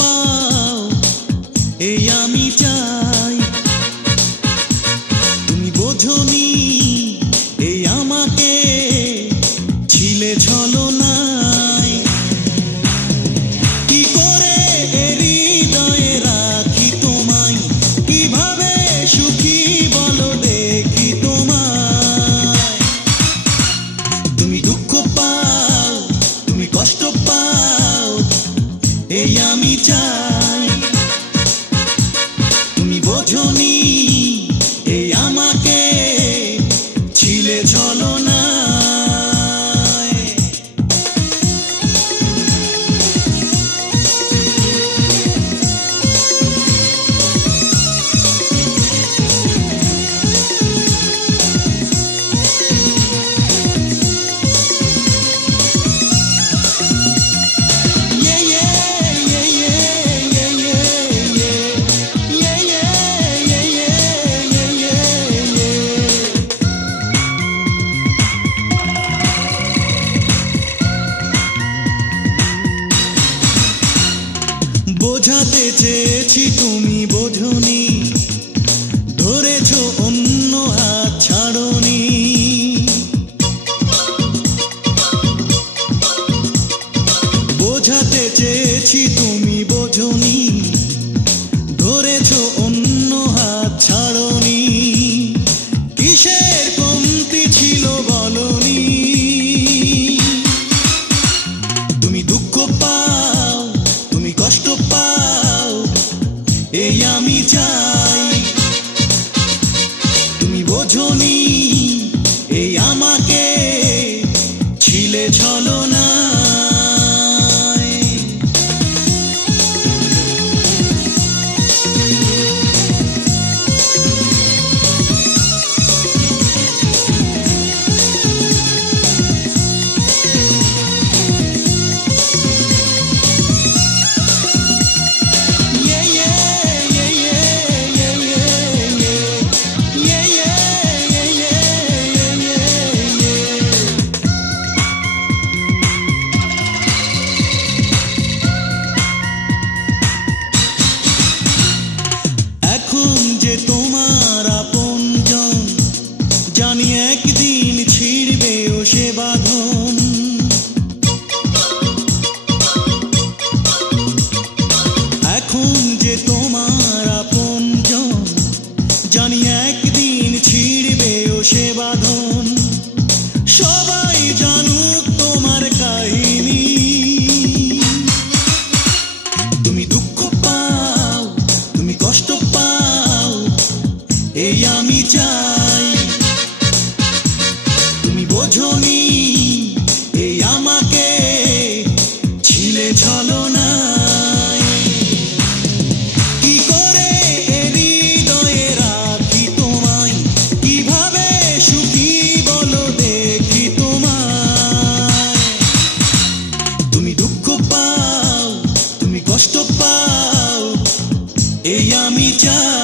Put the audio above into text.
পাও এই আমি চাই। তুমি বোঝনি এই আমাকে ছিলে ছলনায়। কি করে হৃদয়ে রাখি তোমায়, কিভাবে সুখী বলো দেখি তোমায়। তুমি দুঃখ পাও, তুমি কষ্ট পাও এই আমি চাই। তুমি বোঝনি এই আমাকে ছিলে ছলনায়। বোঝাতে চেয়েছি তুমি বোঝনি, ধরেছো অন্য হাত ছাড়নি। বোঝাতে চেয়েছি তুমি বোঝনি, ধরেছো অন্য হাত ছাড়নি। কিসের কমতি ছিল বলনি। তুমি দুঃখ পাও, তুমি কষ্ট পাও এই আমি চাই। তুমি বোঝনি এই আমাকে ছিলে ছলনায়। এখন যে তোমার আপনজন, জানি একদিন ছিড়বে ও সে বাঁধন। এখন যে তোমার আপনজন, জানি একদিন ছিড়বে ও সে বাঁধন। সবাই জানুক তোমার কাহিনী। তুমি দুঃখ পাও, তুমি কষ্ট পাও এই আমি চাই। তুমি বোঝনি এই আমাকে ছিলে ছলনায়। কি করে হৃদয়ে রাখি তোমায়, কিভাবে সুখী বলো দেখি তোমায়। তুমি দুঃখ পাও, তুমি কষ্ট পাও এই আমি চাই।